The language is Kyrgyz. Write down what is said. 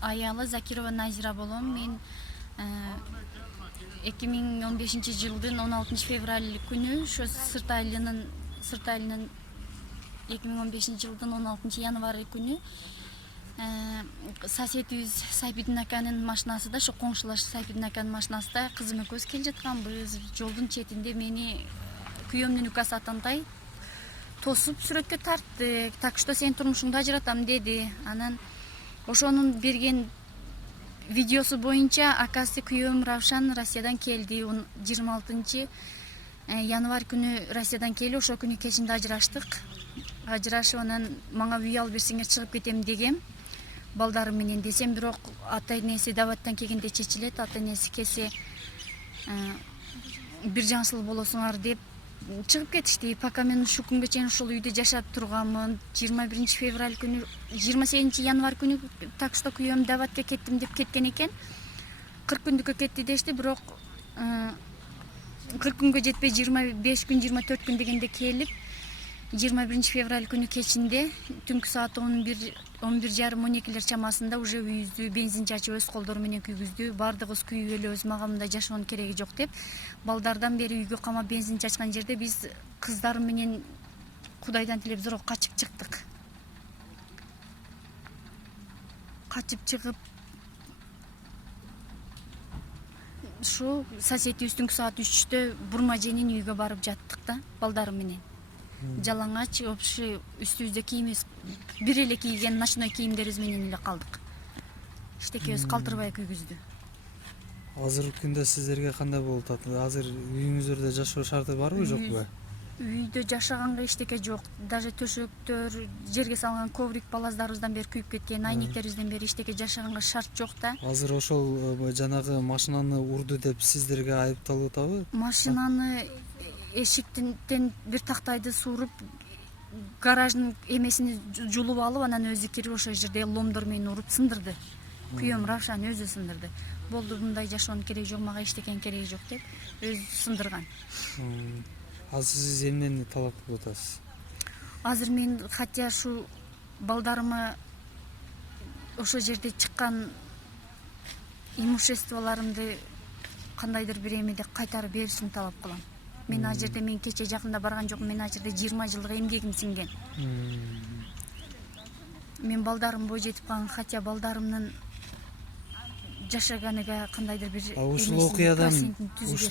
аялы Закирова Назира болом. Мен 2015-жылдын 16 февраль күнү ошо Сырт айылынын 2015-жылдын 16 январь күнү соседибиз Сайбидин аканын машинасында, ошо коңшулаш Сайбидин аканын машинасында кызым экөөбүз келе жатканбыз. Жолдун четинде мени күйөөмдүн укасы Атантай тосуп сүрөткө тартты. Так что сен турмушуңду ажыратам деди. Анан ошонун берген видеосу боюнча акасы күйөөм Равшан Россиядан келди. 26 январь күнү Россиядан келип, ошол күнү кечинде ажыраштык. Ажырашып анан мага үй алып берсеңер чыгып кетем дегем. Балдарым менен десем, бирок ата энеси дабаттан келгенде чечилет. Ата энеси келсе бир жаңсыл болосуңар деп чыгып кетишти. Пока мен ушул күнгө чейин ошол үйдө жашап турганмын. 21 февраль күнү, 28 январь күнү так что күйөөм дабатка кеттим деп кеткен экен. 40 күндүккө кетти дешти, бирок 40 күнгө жетпей 25 күн, 24 күн дегенде келип 21 февраль күнү кечинде түнкү саат 11:30-12 чамасында уже үйүбүздү бензин чачып өз колдору менен күйгүздү. Бардыгыбыз күйүп элебиз, мага мындай жашоонун кереги жок деп. Балдардан бери үйгө камап бензин чачкан жерде биз кыздарым менен Кудайдан тилеп зорго качып чыктык. Качып чыгып ушу соседибиз түнкү саат 3-тө Бурма Женин үйгө барып жаттык да, балдарым менен. Жалаңач, вообще үстүбүздө кийимибиз бир эле кийген ночной кийимдерибиз менен эле калдык. Эчтекебиз калтырбай күйгүздү. Азыркы күндө сиздерге кандай болуп атат? Азыр үйүңүздөрдө жашоо шарты барбы, жокпу? Үйдө жашаганга эчтеке жок. Даже төшөктөр, жерге салган коврик балаздарыбыздан бери күйүп кеткен, айниктерибизден бери эчтеке жашаганга шарт жок да. Азыр ошол жанагы машинаны урду деп сиздерге айыпталып атабы? Машинаны эшиктен бир тактайды сууруп, гараждын эмесин жулуп алып, анан өзү кирип ошол жерде ломдор менен уруп сындырды. Күйөөм Равшан өзү сындырды. Болду, мындай жашоонун кереги жок, мага эчтекенин кереги жок деп өзү сындырган. Азыр сиз эмнени талап кылып атасыз? Азыр мен хотя ушу балдарыма ошол жерде чыккан имуществолорумду кандайдыр бир эмеде кайтарып беришин талап кылам. Мен ал жерде, мен кече жакында барган жокмун, мен ал жерде 20 жылдык эмгегим сиңген. Мен балдарым бой жетип калган, хотя балдарымдын жашаганыга кандайдыр бир ушул окуядан